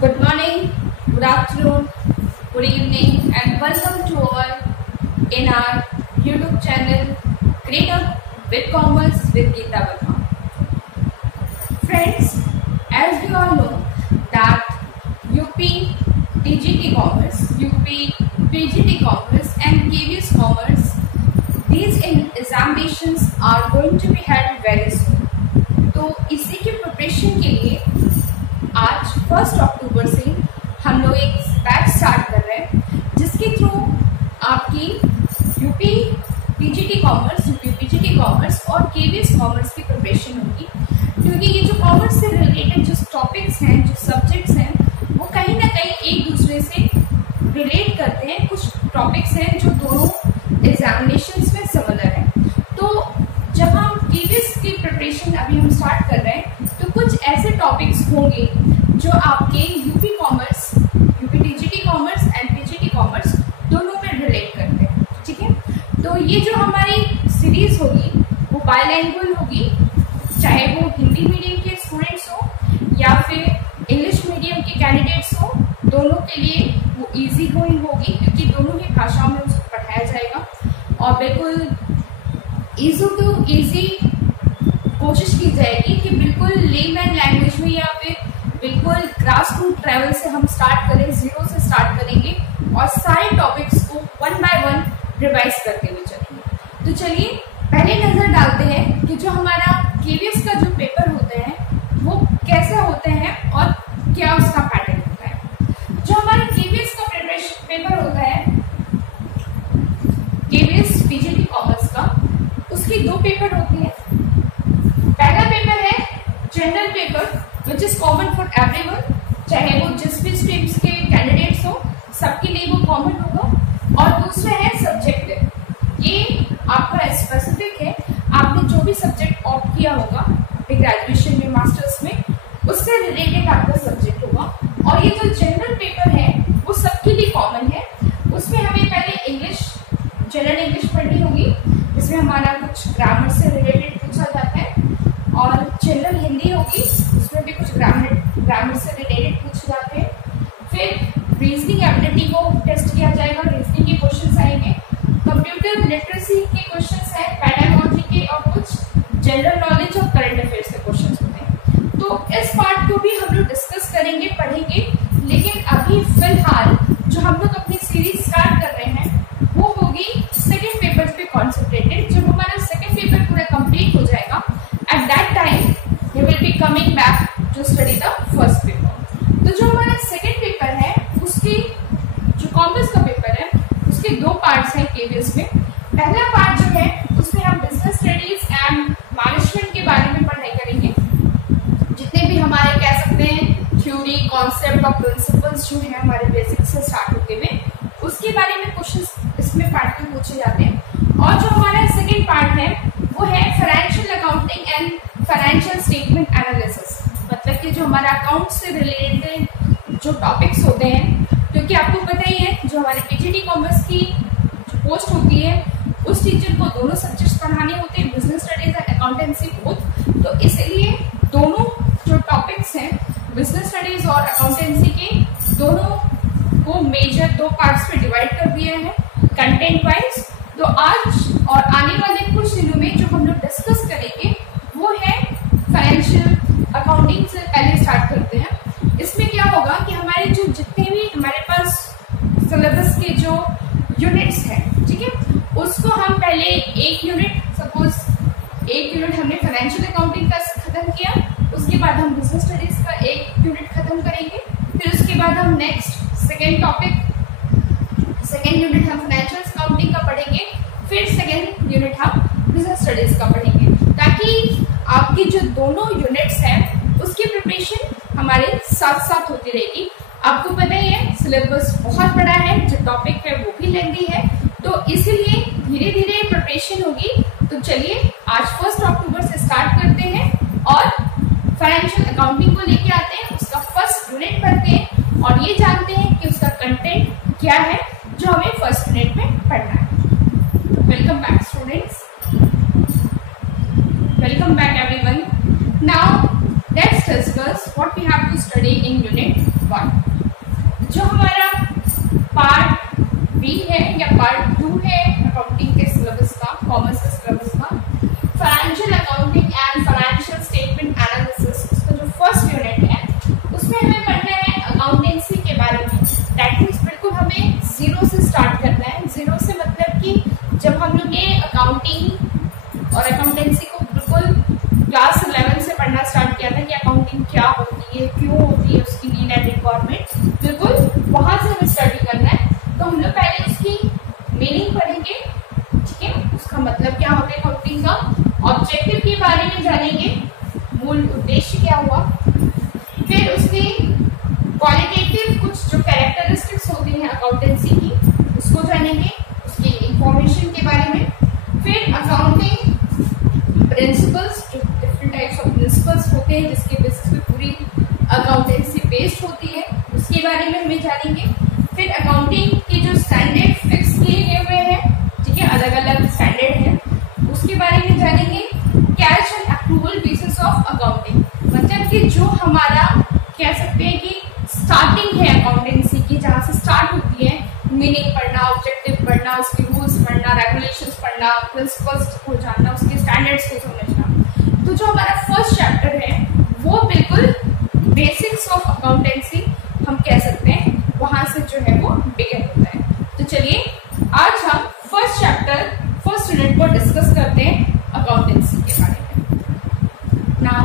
Good morning, good afternoon, good evening, and welcome to all in our YouTube channel Creative with Commerce with Geeta Verma. Friends, as we all know that UP TGT Commerce, UP PGT Commerce, and KVS Commerce, these examinations are going to be held very soon. तो इसी के preparation के लिए आज 1 अक्टूबर से हम लोग एक बैच स्टार्ट कर रहे हैं जिसके थ्रू आपकी UP PGT commerce, UP PGT commerce और केवीएस कॉमर्स की प्रिपरेशन होगी। क्योंकि ये जो कॉमर्स से रिलेटेड जो टॉपिक्स हैं, जो सब्जेक्ट्स हैं, वो कहीं ना कहीं एक दूसरे से रिलेट करते हैं। कुछ टॉपिक्स हैं जो दोनों एग्जामिनेशंस में सिमिलर हैं। तो जब हम केवीएस की प्रिपरेशन अभी हम स्टार्ट कर रहे हैं तो कुछ ऐसे टॉपिक्स होंगे जो आपके UP commerce, UP TGT commerce and PGT commerce दोनों में रिलेट करते हैं। ठीक है, तो ये जो हमारी सीरीज होगी वो बायलैंग्वेज होगी, चाहे वो हिंदी मीडियम के स्टूडेंट्स हो या फिर इंग्लिश मीडियम के कैंडिडेट्स हो, दोनों के लिए वो इजी गोइंग होगी क्योंकि दोनों ही भाषाओं में उसको पढ़ाया जाएगा और बिल्कुल ईजी टू ईजी कोशिश की जाएगी कि बिल्कुल लेमैन लैंग्वेज में या फिर बिल्कुल ग्रास रूट ट्रैवल से हम स्टार्ट करें, जीरो से स्टार्ट करेंगे और सारे टॉपिक्स को वन बाय वन रिवाइज करते हुए चलेंगे। तो चलिए पहले नजर डालते हैं कि जो हमारा केवीएस का जो पेपर होते हैं वो कैसे होते हैं और क्या उसका पैटर्न होता है। जो हमारा केवीएस का पेपर होता है, केवीएस पीजीटी कॉमर्स का, उसकी दो पेपर होते हैं। पहला पेपर है general paper which is common for everyone, चाहे वो जिस भी स्ट्रीम्स के कैंडिडेट्स हो सबके लिए वो कॉमन होगा। और दूसरा है सब्जेक्टिव, ये आपका स्पेसिफिक है, आपने जो भी सब्जेक्ट ऑप्ट किया होगा ग्रेजुएशन में, मास्टर्स में, उससे रिलेटेड आपका सब्जेक्ट होगा। और ये जो जनरल पेपर है वो सबके लिए कॉमन है। उसमें हमें पहले इंग्लिश, जनरल इंग्लिश पढ़नी होगी, इसमें हमारा कुछ ग्रामर से रिलेटेड पूछा जाता है, और जनरल हिंदी होगी, उसमें भी कुछ ग्रामर से रिलेटेड पूछे जाते हैं। फिर रीजनिंग एबिलिटी को टेस्ट किया जाएगा, रीजनिंग के क्वेश्चंस आएंगे, कंप्यूटर लिटरेसी के क्वेश्चंस हैं, पेडागोजी के, और कुछ जनरल नॉलेज और करंट अफेयर्स के क्वेश्चंस होते हैं। तो इस पार्ट को भी हम लोग डिस्कस करेंगे, पढ़ेंगे। लेकिन अभी फिलहाल जो हम लोग अपनी सीरीज स्टार्ट कर रहे हैं वो होगी सेकेंड पेपर पे कॉन्सेंट्रेटेड। जब हमारा सेकेंड पेपर पूरा कंप्लीट हो जाएगा, at that time we will be coming back to study the first paper. तो जो हमारा सेकेंड पेपर है, उसकी जो कॉमर्स का पेपर है, उसके दो पार्ट्स हैं केवीएस में। पहला पार्ट जो है उसमें हम बिजनेस स्टडीज एंड मैनेजमेंट के बारे में पढ़ाई करेंगे। जितने भी हमारे कह सकते हैं थ्योरी, कॉन्सेप्ट और प्रिंसिपल्स जो है हमारे बेसिक से स्टार्ट होते हुए, उसके बारे में क्वेश्चन इसमें पार्ट में पूछे जाते हैं। और जो हमारा सेकेंड पार्ट है वो है financial accounting and financial statement analysis. मतलब कि जो हमारा अकाउंट से रिलेटेड जो टॉपिक्स होते हैं, क्योंकि आपको पता ही है जो हमारे पीजीटी कॉमर्स की जो पोस्ट होती है उस टीचर को दोनों सब्जेक्ट्स पढ़ाने होते हैं, business studies and accountancy both. तो इसलिए दोनों जो टॉपिक्स हैं बिजनेस स्टडीज और अकाउंटेंसी के, दोनों को मेजर दो पार्ट्स में डिवाइड कर दिया है कंटेंट वाइज। तो आज और आने वाले कुछ दिनों में जो हम लोग डिस्कस करेंगे वो है फाइनेंशियल अकाउंटिंग से पहले स्टार्ट करते हैं। इसमें क्या होगा कि हमारे जो जितने भी हमारे पास सिलेबस के जो यूनिट्स हैं, ठीक है, उसको हम पहले एक यूनिट, सपोज एक यूनिट हमने फाइनेंशियल अकाउंटिंग का खत्म किया, उसके बाद हम बिजनेस स्टडीज का एक यूनिट खत्म करेंगे। फिर उसके बाद हम नेक्स्ट सेकेंड यूनिट हम फाइनेंशियल अकाउंटिंग का पढ़ेंगे, फिर सेकेंड यूनिट हम बिजनेस स्टडीज का पढ़ेंगे, ताकि आपकी जो दोनों यूनिट्स हैं उसकी प्रिपरेशन हमारे साथ साथ होती रहेगी। आपको पता ही है सिलेबस बहुत बड़ा है, जो टॉपिक है वो भी लेंदी है, तो इसीलिए धीरे धीरे प्रिपरेशन होगी। तो चलिए आज 1 अक्टूबर से स्टार्ट करते हैं और फाइनेंशियल अकाउंटिंग को लेके आते हैं, उसका फर्स्ट यूनिट पढ़ते हैं और ये जानते हैं कि उसका कंटेंट क्या है जो हमें फर्स्ट यूनिट में पढ़ना है। Welcome back students, welcome back everyone. Now let's discuss what we have to study in unit 1। जो हमारा पार्ट बी है या पार्ट 2 है अकाउंटिंग के सिलेबस का, कॉमर्स के सिलेबस का, financial accounting and financial statement analysis, उसका जो फर्स्ट यूनिट है उसमें हमें पढ़ना है अकाउंटेंसी के बारे में। दैट मीन्स बिल्कुल हमें जीरो से स्टार्ट करना है। जीरो से मतलब कि जब हम लोग ये अकाउंटिंग और अकाउंटेंसी को बिल्कुल क्लास 11 से पढ़ना स्टार्ट किया था कि अकाउंटिंग क्या होती है, क्यों होती है, उसकी नीड एंड रिक्वायरमेंट, बिल्कुल वहां से हमें स्टडी करना है। तो हम लोग पहले उसकी मीनिंग पढ़ेंगे, ठीक है, उसका मतलब क्या होता है अकाउंटिंग का, ऑब्जेक्टिव के बारे में जानेंगे, मूल उद्देश्य क्या हुआ, फिर उसके क्वालिटेटिव कुछ जो कैरेक्टरिस्टिक्स होती हैं अकाउंटेंसी की उसको जानेंगे, उसकी इंफॉर्मेशन के बारे में, फिर अकाउंटिंग प्रिंसिपल्स, जो डिफरेंट टाइप्स ऑफ प्रिंसिपल्स होते हैं जिसके बेसिस पे पूरी अकाउंटेंसी बेस्ड होती है, उसके बारे में हमें जानेंगे। फिर अकाउंटिंग के जो स्टैंडर्ड फिक्स किए हुए हैं, ठीक है, अलग अलग स्टैंडर्ड हैं, उसके बारे में जानेंगे। Cash and approval basis of accounting, मतलब कि जो हमारा कह सकते हैं कि स्टार्टिंग है अकाउंटेंसी की, जहाँ से स्टार्ट होती है, मीनिंग पढ़ना, ऑब्जेक्टिव पढ़ना, उसके रूल्स पढ़ना, रेगुलेशंस पढ़ना, प्रिंसिपल्स को जानना, उसके स्टैंडर्ड्स को समझना। तो जो हमारा फर्स्ट चैप्टर है वो बिल्कुल बेसिक्स ऑफ अकाउंटेंसी हम कह सकते हैं, वहां से जो है वो बिगिन होता है। तो चलिए आज हम फर्स्ट चैप्टर, फर्स्ट यूनिट को डिस्कस करते हैं अकाउंटेंसी के बारे में। Now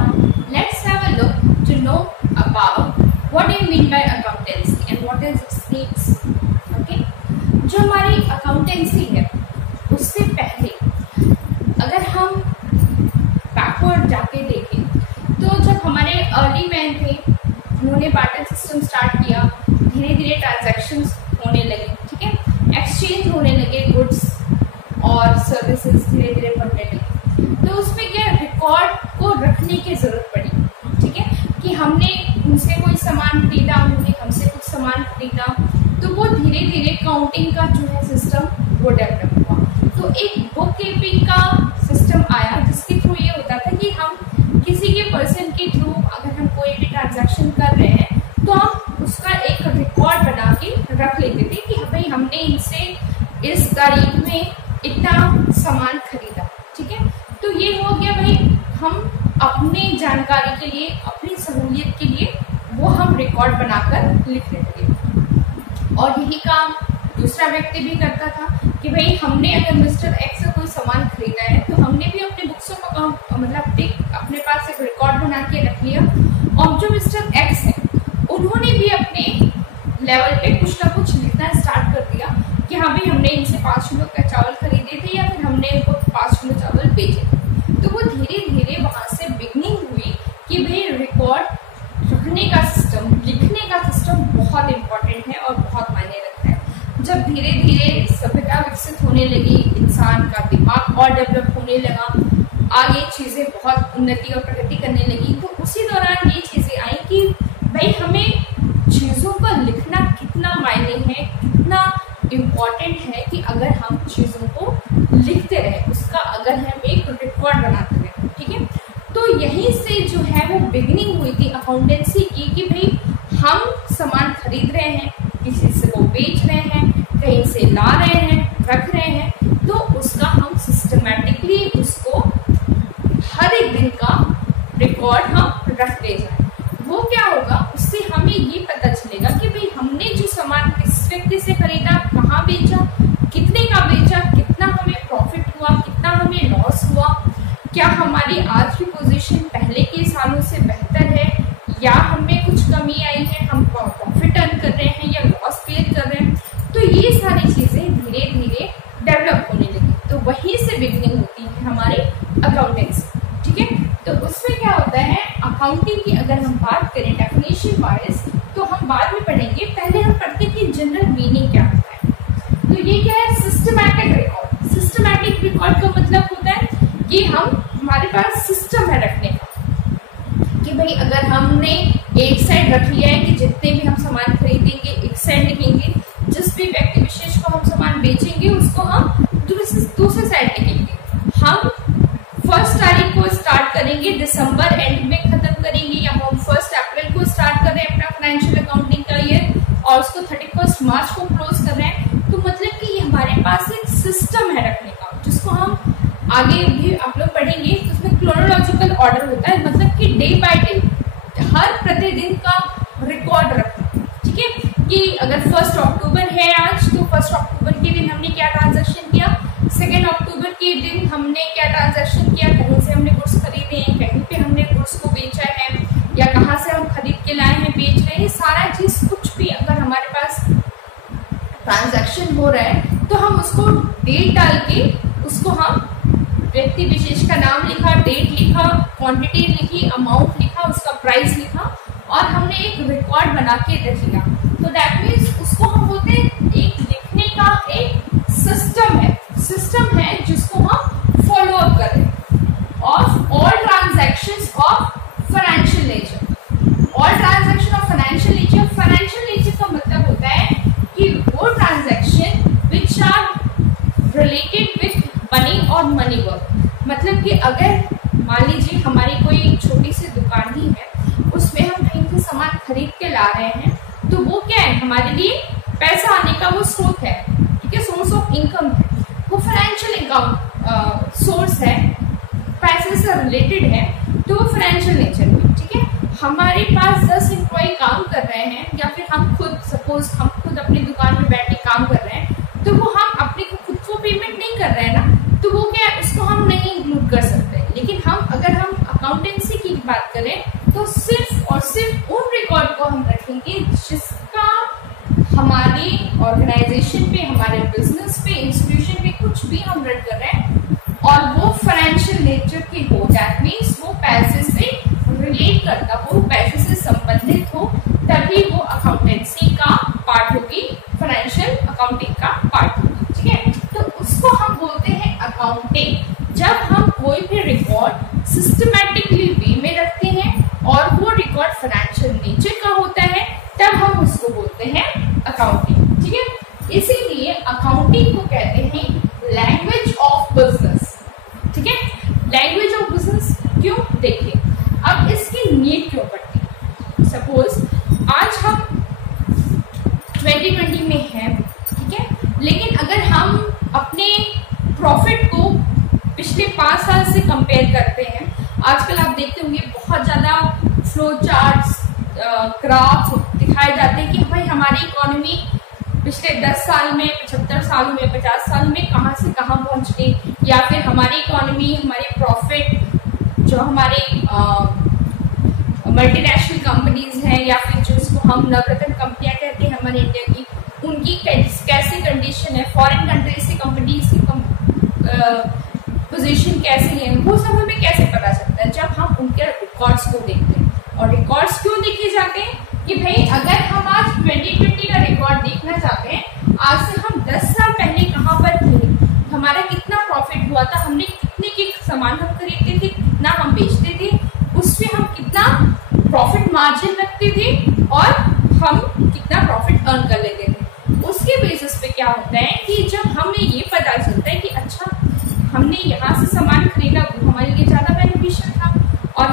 let's have a look to know about what do you mean by accountancy and what is its needs. Okay, जो हमारी अकाउंटेंसी है उससे पहले अगर हम बैकवर्ड जाके देखें तो जब हमारे अर्ली मैन थे उन्होंने बार्टर सिस्टम स्टार्ट किया, धीरे धीरे ट्रांजैक्शंस होने लगे, ठीक है, एक्सचेंज होने लगे, गुड्स और सर्विसेज धीरे धीरे बढ़ने लगे। तो उसमें क्या रिकॉर्ड को रखने की जरूरत पड़ी, ठीक है, कि हमने उनसे कोई सामान खरीदा, उन्होंने हमसे कुछ सामान खरीदा, तो वो धीरे धीरे काउंटिंग का जो है सिस्टम वो डेवलप हुआ। तो एक बुक कीपिंग का सिस्टम आया जिसके थ्रू ये होता था कि हम किसी के पर्सन के थ्रू अगर हम कोई भी ट्रांजैक्शन कर रहे हैं तो हम उसका एक रिकॉर्ड बना के रख लेते थे कि भाई हमने इनसे इस तारीख में इतना सामान खरीदा, ठीक है। तो ये हो गया भाई, हम अपने जानकारी के लिए, अपनी सहूलियत के लिए वो हम रिकॉर्ड बनाकर लिख लेते थे। और यही काम दूसरा व्यक्ति भी करता था कि भाई हमने अगर मिस्टर एक्स से कोई सामान खरीदा है तो हमने भी अपने बुक्सों का मतलब अपने पास एक रिकॉर्ड बना के रख लिया, और जो मिस्टर एक्स है उन्होंने भी अपने लेवल पे कुछ ना कुछ लिखना स्टार्ट कर दिया कि हाँ भाई हमने इनसे 5 किलो का चावल खरीदे थे या फिर हमने इनको 5 किलो चावल बेचे। तो वो धीरे धीरे वहां से बिगनिंग हुई कि भाई रिकॉर्ड रखने का सिस्टम, लिखने का सिस्टम बहुत इंपॉर्टेंट है और बहुत मायने रखता है। जब धीरे धीरे सभ्यता विकसित होने लगी, इंसान का दिमाग और डेवलप होने लगा, आगे चीजें बहुत उन्नति और प्रगति करने लगी, तो उसी दौरान ये चीजें आई कि भाई हमें चीजों पर लिखना कितना मायने है, कितना इम्पोर्टेंट है कि अगर हम चीजों को लिखते रहे, उसका अगर हम एक रिकॉर्ड बनाते रहे, ठीक है। तो यहीं से जो है वो बिगनिंग हुई थी अकाउंटेंसी की कि भाई हम सामान खरीद रहे हैं, किसी से वो बेच रहे हैं, कहीं से ला रहे हैं, रख रहे हैं, तो उसका हम सिस्टमैटिकली उसको हर एक दिन का रिकॉर्ड हम रखते जाएं। वो क्या होगा, उससे हमें ये पता चलेगा कि भाई हमने जो सामान किस व्यक्ति से खरीदा, कहाँ बेचा, कितने का बेचा, कितना हमें प्रॉफिट हुआ, कितना हमें लॉस हुआ, क्या हमारी आज की पोजीशन पहले के सालों से बेहतर है या हमें कुछ कमी आई है, हम प्रॉफिट अर्न कर रहे हैं या लॉस पे कर रहे हैं। तो ये सारी चीजें धीरे धीरे डेवलप होने लगी, तो वहीं से बिगनिंग होती है हमारी अकाउंटेंसी, ठीक है। तो उसमें क्या होता है, अकाउंटिंग की अगर हम बात करें डेफिनेशन वाइज तो हम बाद में पढ़ेंगे, पहले हम पढ़ते हैं कि जनरल मीनिंग क्या होता है। तो ये क्या है, सिस्टमैटिक रिकॉर्ड। सिस्टमैटिक रिकॉर्ड का मतलब होता है कि हमारे पास सिस्टम है रखने का, कि भाई अगर हमने एक साइड रख लिया है कि जितने भी हम सामान खरीदेंगे एक साइड लिखेंगे, जिस भी व्यक्ति विशेष को हम सामान बेचेंगे उसको हम दूसरे साइड लिखेंगे। हम 1 तारीख को स्टार्ट करेंगे, दिसंबर एंड में खत्म करेंगे, या हम 1 अप्रैल को स्टार्ट कर रहे हैं अपना फाइनेंशियल अकाउंटिंग का ईयर और उसको 31 मार्च को क्लोज कर रहे हैं, तो मतलब कि हमारे पास एक सिस्टम है रखने का, जिसको हम आगे भी आप लोग पढ़ेंगे। उसमें क्रोनोलॉजिकल ऑर्डर होता है, मतलब कि डे बाय डे हर प्रतिदिन का रिकॉर्ड रखना, ठीक है। कि अगर 1 अक्टूबर है आज, तो 1 अक्टूबर के दिन हमने क्या ट्रांजैक्शन किया, 2 अक्टूबर के दिन हमने क्या ट्रांजैक्शन किया, कहीं से हमने गुड्स खरीदे हैं, कहीं पे हमने गुड्स को बेचा है, या कहाँ से हम खरीद के लाए हैं, बेच रहे हैं, सारा चीज कुछ भी अगर हमारे पास ट्रांजैक्शन हो रहा है तो हम उसको डेट डाल के उसको हम व्यक्ति विशेष का नाम लिखा, डेट लिखा, क्वांटिटी लिखी, अमाउंट लिखा, उसका प्राइस लिखा और हमने एक रिकॉर्ड बना के रख लिया। तो दैट मीन्स उसको हम बोलते हैं एक लिखने का एक सिस्टम है जिसको हम फॉलो अप करें। Of all transactions of financial nature, all transaction of financial nature का मतलब होता है कि वो transaction which are related with money और मनी वर्क। मतलब कि अगर मान लीजिए हमारी कोई छोटी सी दुकान ही है, उसमें हम कहीं से सामान खरीद के ला रहे हैं, तो वो क्या है, हमारे लिए पैसा आने का वो स्रोत है, ठीक है, सोर्स ऑफ इनकम है, वो फाइनेंशियल इनकम सोर्स है, पैसे से रिलेटेड है, तो वो फाइनेंशियल नेचर में, ठीक है। हमारे पास 10 एम्प्लॉय काम कर रहे हैं, या फिर हम खुद सपोज हम खुद अपनी दुकान में बैठ के काम कर रहे हैं, तो वो हम अपने को खुद को पेमेंट नहीं कर रहे हैं ना, तो वो क्या है, उसको हम नहीं इंक्लूड कर सकते। लेकिन अगर हम अकाउंटेंसी की बात करें तो सिर्फ और सिर्फ उन रिकॉर्ड को हम रखेंगे जिसका हमारी ऑर्गेनाइजेशन पे, हमारे बिजनेस पे, इंस्टीट्यूशन पे कुछ भी हम रन कर रहे हैं और वो फाइनेंशियल नेचर की हो, दैट मीन्स वो पैसे से रिलेट करता हो, पैसे से संबंधित हो, तभी वो अकाउंटेंसी का पार्ट होगी, फाइनेंशियल अकाउंटिंग का पार्ट होगी, ठीक है। तो उसको हम बोलते हैं अकाउंटिंग। जब हम कोई भी रिकॉर्ड सिस्टमैटिकली वे में रखते हैं और वो रिकॉर्ड फाइनेंशियल नेचर का होता है, तब हम उसको बोलते हैं अकाउंटिंग, ठीक है। इसीलिए अकाउंटिंग को कहते हैं लैंग्वेज ऑफ बिजनेस, ठीक है। लैंग्वेज ऑफ बिजनेस क्यों, देखिए अब इसकी नीड क्यों पड़ती है। सपोज आज हम 2020 में हैं, ठीक है, लेकिन अगर हम अपने प्रॉफिट को पिछले 5 साल से कंपेयर करते हैं, आजकल आप देखते होंगे बहुत ज़्यादा फ्लो चार्ट्स, ग्राफ दिखाए जाते हैं कि भाई हमारी इकोनॉमी पिछले 10 साल में, 75 साल में, 50 साल में कहाँ से कहाँ पहुँच गई, या फिर हमारी इकोनॉमी, हमारे प्रॉफिट जो हमारे मल्टीनेशनल कंपनीज हैं, या फिर जो इसको हम नवरत्न कंपनियां कहते हैं हमारे इंडिया की, उनकी कैसी कंडीशन है, फॉरेन कंट्रीज की कंपनीज की पोजीशन कैसी है, वो सब हमें कैसे पता चलता है, जब हम उनके रिकॉर्ड्स को देखते हैं। और रिकॉर्ड्स क्यों देखे जाते हैं कि भाई अगर हम आज 2020 का रिकॉर्ड देखना चाहते हैं, आज से हम 10 साल पहले कहाँ पर थे, हमारा कितना प्रॉफिट हुआ था, हमने कितने के सामान हम खरीदते थे, कितना हम बेचते थे, उसमें हम कितना प्रॉफिट मार्जिन रखते थे और हम कितना प्रॉफिट अर्न कर लेते थे। उसके बेसिस पे क्या होता है कि जब हमें ये पता चलता है कि अच्छा हमने यहाँ से सामान खरीदा, वो हमारे लिए ज़्यादा बेनिफिशियल था, और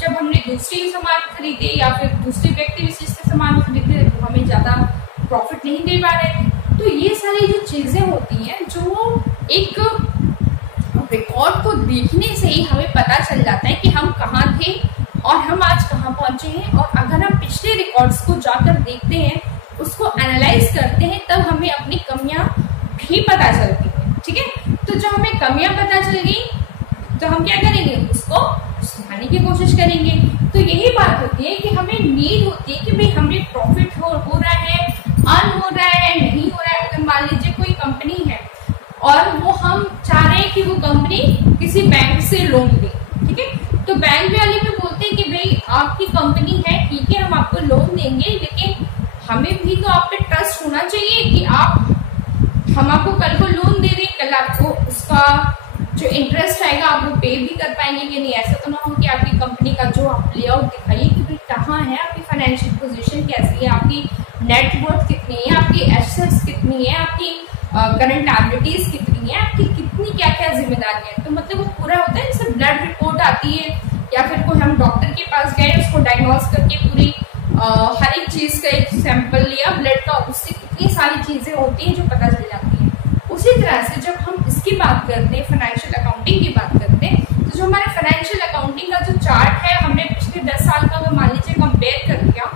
जब हमने दूसरे सामान खरीदे या फिर दूसरे व्यक्ति विशेष से सामान खरीदे तो हमें ज़्यादा प्रॉफिट नहीं दे पा रहे थे। तो ये सारी जो चीज़ें होती हैं, जो एक रिकॉर्ड को देखने से ही हमें पता चल जाता है कि हम कहाँ थे और हम आज कहाँ पहुँचे हैं। और अगर हम पिछले रिकॉर्ड्स को जाकर देखते हैं, उसको एनालाइज करते हैं, तब हमें अपनी कमियां भी पता चलती हैं, ठीक है। तो जब हमें कमियां पता चल गई तो हम क्या करेंगे, उसको सुधारने की कोशिश करेंगे। तो यही बात होती है कि हमें नीड होती है कि भाई हमें प्रॉफिट हो रहा है, अर्न हो रहा है, नहीं हो रहा है। अगर मान लीजिए कोई कंपनी है और वो हम चाह रहे हैं कि वो कंपनी किसी बैंक से लोन ले, ठीक है, तो बैंक वाले भी बोलते हैं कि भाई आपकी कंपनी है, ठीक है, हम आपको लोन देंगे, लेकिन हमें भी तो आप पे ट्रस्ट होना चाहिए कि हम आपको कल को लोन दे दें, कल आपको उसका जो इंटरेस्ट आएगा आप वो पे भी कर पाएंगे कि नहीं। ऐसा तो ना हो कि आपकी कंपनी का जो आप लेआउट दिखाइए कि भाई कहाँ है, आपकी फाइनेंशियल पोजीशन कैसी है, आपकी नेटवर्थ कितनी है, आपकी एसेट्स कितनी है, आपकी करंट लायबिलिटीज कितनी है, आपकी कितनी क्या क्या जिम्मेदारियां हैं। तो मतलब वो पूरा होता है, जैसे ब्लड रिपोर्ट आती है या फिर कोई हम डॉक्टर के पास गए, उसको डायग्नोज करके पूरी हर एक चीज का एक सैंपल लिया ब्लड का, उससे कितनी सारी चीजें होती हैं जो पता चल जाती हैं। उसी तरह से जब हम इसकी बात करते हैं, फाइनेंशियल अकाउंटिंग की बात करते हैं, तो जो हमारे फाइनेंशियल अकाउंटिंग का जो चार्ट है, हमने पिछले 10 साल का अगर मान लीजिए कंपेयर कर लिया,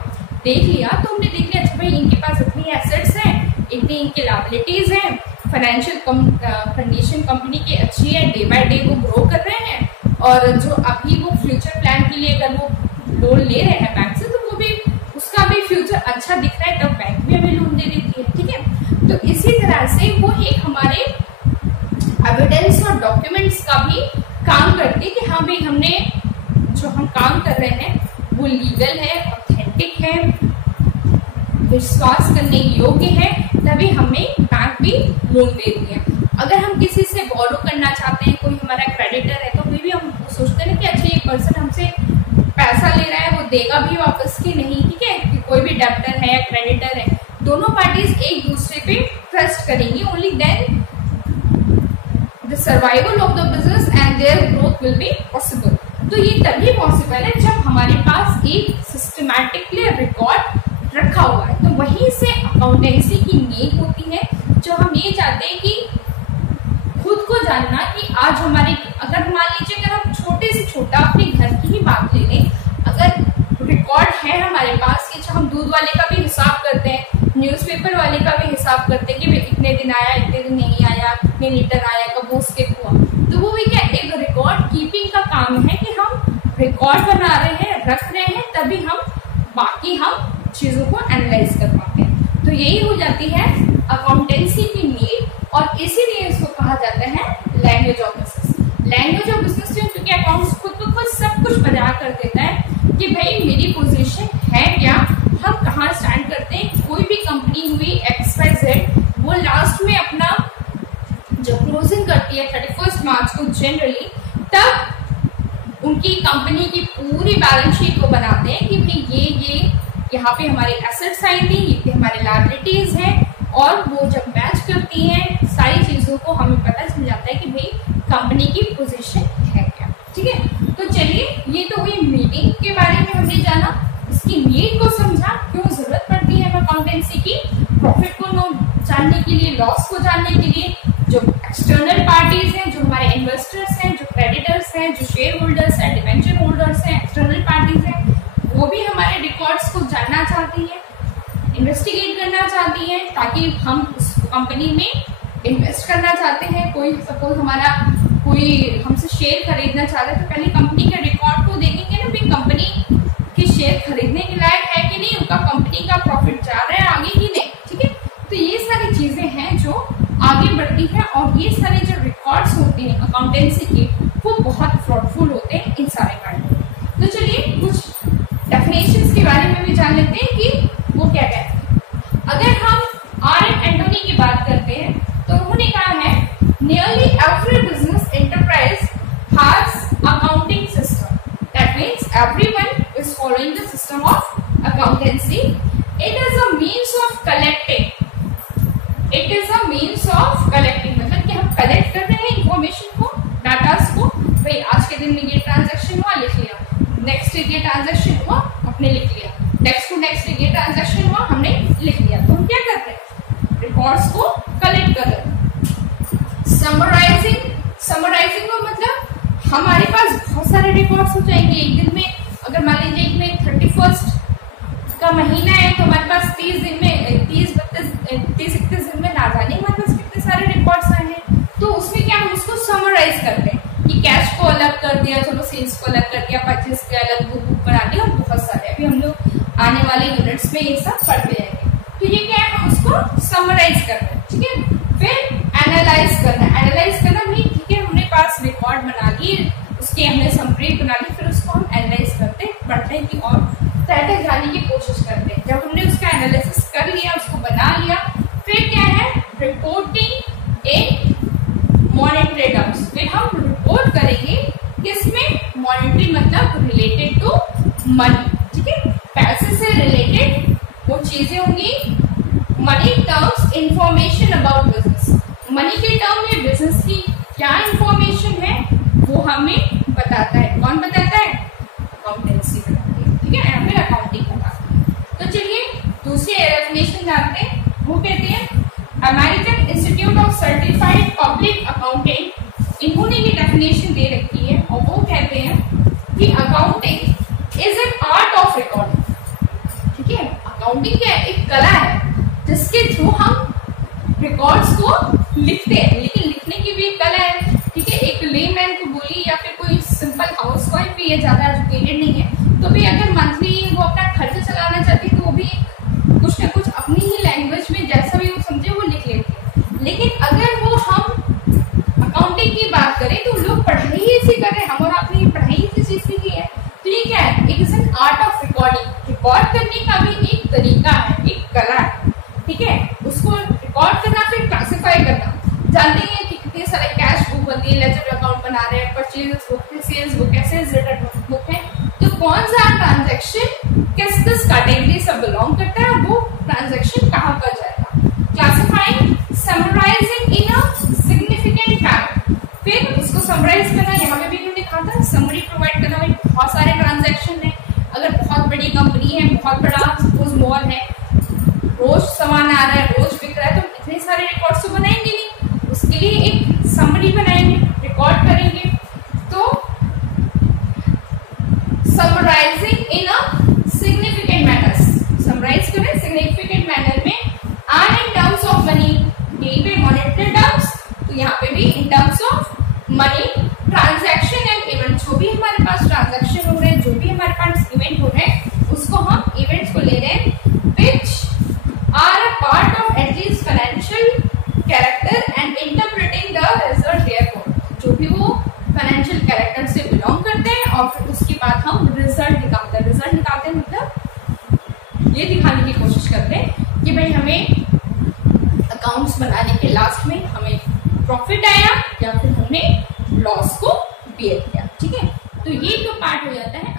देख लिया, तो हमने देख लिया अच्छा भाई इनके पास इतनी एसेट्स हैं, इतनी इनकी लायबिलिटीज हैं, फाइनेंशियल कंडीशन कंपनी की अच्छी है, डे बाय डे वो ग्रो कर रहे हैं, और जो अभी वो फ्यूचर प्लान के लिए अगर वो लोन ले रहे हैं बैंक से, तो वो भी उसका भी फ्यूचर अच्छा दिख रहा है, तब बैंक भी हमें लोन दे देती है। ठीक है, तो इसी तरह से वो एक हमारे एविडेंस और डॉक्यूमेंट्स का भी काम करती है कि हाँ भाई हमने जो हम काम कर रहे हैं वो लीगल है, ऑथेंटिक है, विश्वास करने योग्य है, तभी हमें बैंक भी लोन देती है। अगर हम किसी से बोरो करना चाहते हैं, कोई हमारा क्रेडिटर है, तो कोई भी हम सोचते हैं कि अच्छा ये पर्सन हमसे पैसा ले रहा है, वो देगा भी वापस की नहीं। ठीक है, कि कोई भी डेब्टर है या क्रेडिटर है, दोनों पार्टीज एक दूसरे पे ट्रस्ट करेंगी, only then the survival of the business and their growth will be possible. तो ये तभी पॉसिबल है जब हमारे पास एक सिस्टमैटिकली रिकॉर्ड रखा हुआ है। तो वहीं से अकाउंटेंसी की नींव होती है, जो हम ये चाहते हैं कि खुद को जानना कि आज हमारे, अगर मान लीजिए अगर हम छोटे से छोटा अपने घर की ही बात ले लें, अगर रिकॉर्ड है हमारे पास कि हम दूध वाले का भी हिसाब करते हैं, न्यूज़पेपर वाले का भी हिसाब करते हैं कि भाई इतने दिन आया, इतने दिन नहीं आया, कितने लीटर आया, कब वो स्किप हुआ, तो वो भी क्या एक रिकॉर्ड कीपिंग का काम है कि हम रिकॉर्ड बना रहे हैं, रख रहे हैं, तभी हम बाकी हम चीजों को एनालाइज कर पाते हैं। तो यही हो जाती है अकाउंटेंसी की नीड, और इसीलिए इसको कहा जाता है language of business. Language of business क्योंकि अकाउंट्स खुद को खुद सब कुछ बता कर देता है कि भाई मेरी पोजीशन है क्या, हम कहाँ स्टैंड करते हैं। कोई भी कंपनी हुई XYZ, वो लास्ट में अपना जब क्लोजिंग करती है 31 मार्च को जनरली, तब उनकी कंपनी की पूरी बैलेंस शीट को बनाते हैं कि भाई ये यहाँ पे हमारे एसेट्स आई थी, ये हमारे लायबिलिटीज हैं, और वो जब मैच करती हैं सारी चीजों को हमें पता चल जाता है कि भाई कंपनी की पोजीशन है क्या। ठीक है, तो चलिए ये तो हुई मीटिंग के बारे में हमने जाना, इसकी नीड को समझा, क्यों जरूरत पड़ती है अकाउंटेंसी की, प्रॉफिट को जानने के लिए, लॉस को जानने के लिए, जो एक्सटर्नल पार्टीज हैं, जो हमारे इन्वेस्टर्स हैं, जो क्रेडिटर्स हैं, जो शेयर होल्डर्स हैं, डिवेंचर होल्डर्स हैं, एक्सटर्नल पार्टीज हैं, वो भी हमारे रिकॉर्ड्स को जानना चाहती है, इन्वेस्टिगेट करना चाहती है, ताकि हम उस कंपनी में इन्वेस्ट करना चाहते हैं। कोई सपोज हमारा कोई हमसे शेयर खरीदना चाहता है, तो पहले कंपनी के रिकॉर्ड को देखेंगे ना, भाई कंपनी के शेयर खरीदने के लायक है कि नहीं, उनका कंपनी का प्रॉफिट जा रहा है आगे कि नहीं। ठीक है, तो ये सारी चीजें हैं जो आगे बढ़ती है, और ये सारे जो रिकॉर्ड्स होते हैं अकाउंटेंसी के, वो बहुत फ्रॉडफुल होते हैं इन सारे कारणों। तो चलिए कुछ डेफिनेशंस के बारे में भी जान लेते हैं कि वो क्या कहते हैं। अगर हम R.M. एंटोनी की बात करते हैं, तो उन्होंने कहा है nearly every business enterprise has accounting system, that means everyone is following the system of accountancy. It is a means of collecting, it is a means of collecting, मतलब कि हम कलेक्ट कर रहे हैं इंफॉर्मेशन को, डाटास को, भाई आज के दिन में ये ट्रांजैक्शन हुआ, लिख लिया, नेक्स्ट डे ये ट्रांजैक्शन हुआ, हमने लिख लिया, नेक्स्ट टू नेक्स्ट डे ये ट्रांजैक्शन हुआ, हमने लिख लिया। तो हम क्या कर रहे हैं, रिकॉर्ड्स को कलेक्ट कर रहे हैं। समराइजिंग का मतलब हमारे पास बहुत सारे रिकॉर्ड्स हो जाएंगे एक दिन में। अगर मान लीजिए एक में 31 का महीना है, तो हमारे पास 30 दिन में 30-31 दिन में ना जाने हमारे पास कितने सारे रिकॉर्ड्स आए हैं। तो उसमें क्या हम उसको समराइज करते हैं कि कैश को अलग कर दिया, चलो सेल्स को अलग कर दिया, परचेज के अलग बुक बना दिया, और बहुत सारे अभी हम लोग आने वाले यूनिट्स में ये सब पढ़ते रहेंगे। तो ये क्या है, हम उसको समराइज कर रहे हैं। ठीक है, फिर एनालाइज करना भी, ठीक है, हमने पास रिकॉर्ड बना ली, उसकी हमने समरी बना ली, फिर उसको हम एनालाइज करते पढ़ते हैं कि और तह जाने की कोशिश करते हैं। जब हमने उसका एनालिसिस कर लिया, उसको बना लिया, फिर क्या है, रिपोर्टिंग इन मॉनेटरी टर्म्स, फिर हम रिपोर्ट करेंगे किसमें, मॉनेटरी मतलब रिलेटेड टू मनी। ठीक है, पैसे से रिलेटेड वो चीजें होंगी। Money terms information about business, money के टर्म में बिजनेस की क्या इंफॉर्मेशन है वो हमें बताता है। कौन बताता है, डेफिनेशन जानते हैं, वो कहते हैं American institute of certified public accountant, इन्होंने ये डेफिनेशन दे रखी है और वो कहते हैं कि accounting is an art of recording. ठीक है, अकाउंटिंग क्या है? एक कला है जिसके थ्रू हम रिकॉर्ड्स को लिखते हैं, लेकिन लिखने की भी एक कला है। ठीक है, एक लेमैन को बोली या फिर कोई सिंपल हाउसवाइफ भी है, ज्यादा एजुकेटेड नहीं है, तो भी अगर मंथली वो अपना खर्च चलाना चाहती है तो वो भी कुछ ना कुछ अपनी ही लैंग्वेज में जैसा भी वो समझे वो लिख लेती है। लेकिन अगर वो हम अकाउंटिंग की बात करें तो लोग पढ़ाई ही इसी कर रहे हैं, हम और आपने पढ़ाई इसी चीज की है। तो ये क्या है? It is an art of recording, record करने का भी एक तरीका है, एक कला है। ठीक है, उसको रिकॉर्ड करना फिर क्लासिफाई करना। जानते हैं कि कितने सारे कैश बुक बनती है, लेजर अकाउंट बना रहे हैं, परचेज बुक है, सेल्स बुक है, सेल्स रिटर्न बुक है, तो कौन सा ट्रांजैक्शन किस कैटेगरी से बिलोंग करता है, वो ट्रांजैक्शन कहाँ पर जाएगा। Classifying, summarising in a significant manner, फिर उसको समराइज करना, यहाँ पे भी हमने कहा था समरी प्रोवाइड करना। भाई बहुत सारे ट्रांजैक्शन है, अगर बहुत बड़ी कंपनी है, बहुत बड़ा सपोज मॉल है, रोज सामान आ रहा है, रोज बिक रहा है, तो इतने सारे रिकॉर्ड्स तो बनाएंगे नहीं, उसके लिए एक समरी बनाएंगे, रिकॉर्ड करेंगे। तो summarising in a significant manner, summarise करें सिग्निफिकेंट मैनर में, and in terms of money, यहीं पे मॉनेटरी टर्म्स, तो यहाँ पे भी in terms of money, transaction and event, जो भी हमारे पास ट्रांजैक्शन हो रहे हैं, जो भी हमारे पास इवेंट हो रहे हैं, उसको हम इवेंट्स को ले रहे हैं which are a part of at least financial character and interpreting the result therefore, जो भी वो फाइनेंशियल कैरेक्टर से बिलोंग करते हैं और फिर उसके बाद हम रिजल्ट निकालते हैं। रिजल्ट निकालते हैं मतलब ये दिखाने की कोशिश करते हैं कि भाई हमें अकाउंट्स बनाने के लास्ट में हमें प्रॉफिट आया या फिर हमने लॉस को बियर किया। ठीक है, तो ये तो पार्ट हो जाता है